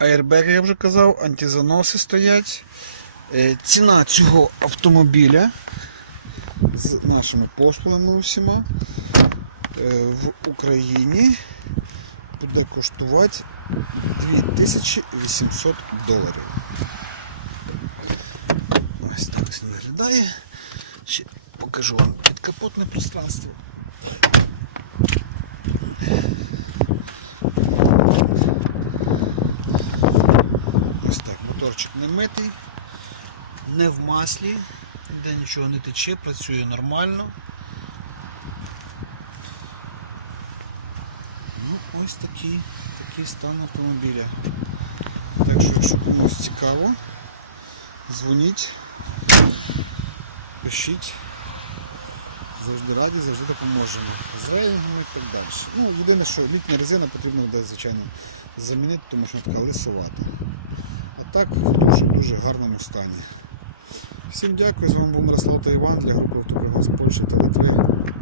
Аербеги, я вже казав, антизаноси стоять. Е, Ціна цього автомобіля з нашими послугами усіма е, в Україні буде коштувати 2800 доларів. Ось так виглядає. Ще покажу вам підкапотне пространство. Ось так, моторчик не митий, не в маслі, ніде нічого не тече, працює нормально. Ну, ось такий, такий стан автомобіля. Так що, якщо комусь цікаво, дзвоніть, пишіть. Завжди раді, завжди допоможемо. З реїнгами і так далі. Ну, єдине, що літня резина потрібно буде, звичайно, замінити, тому що вона така лисовата. А так в дуже-дуже гарному стані. Всім дякую, з вами був Мирослав та Іван для групи автопрогноз Польща ТВ3.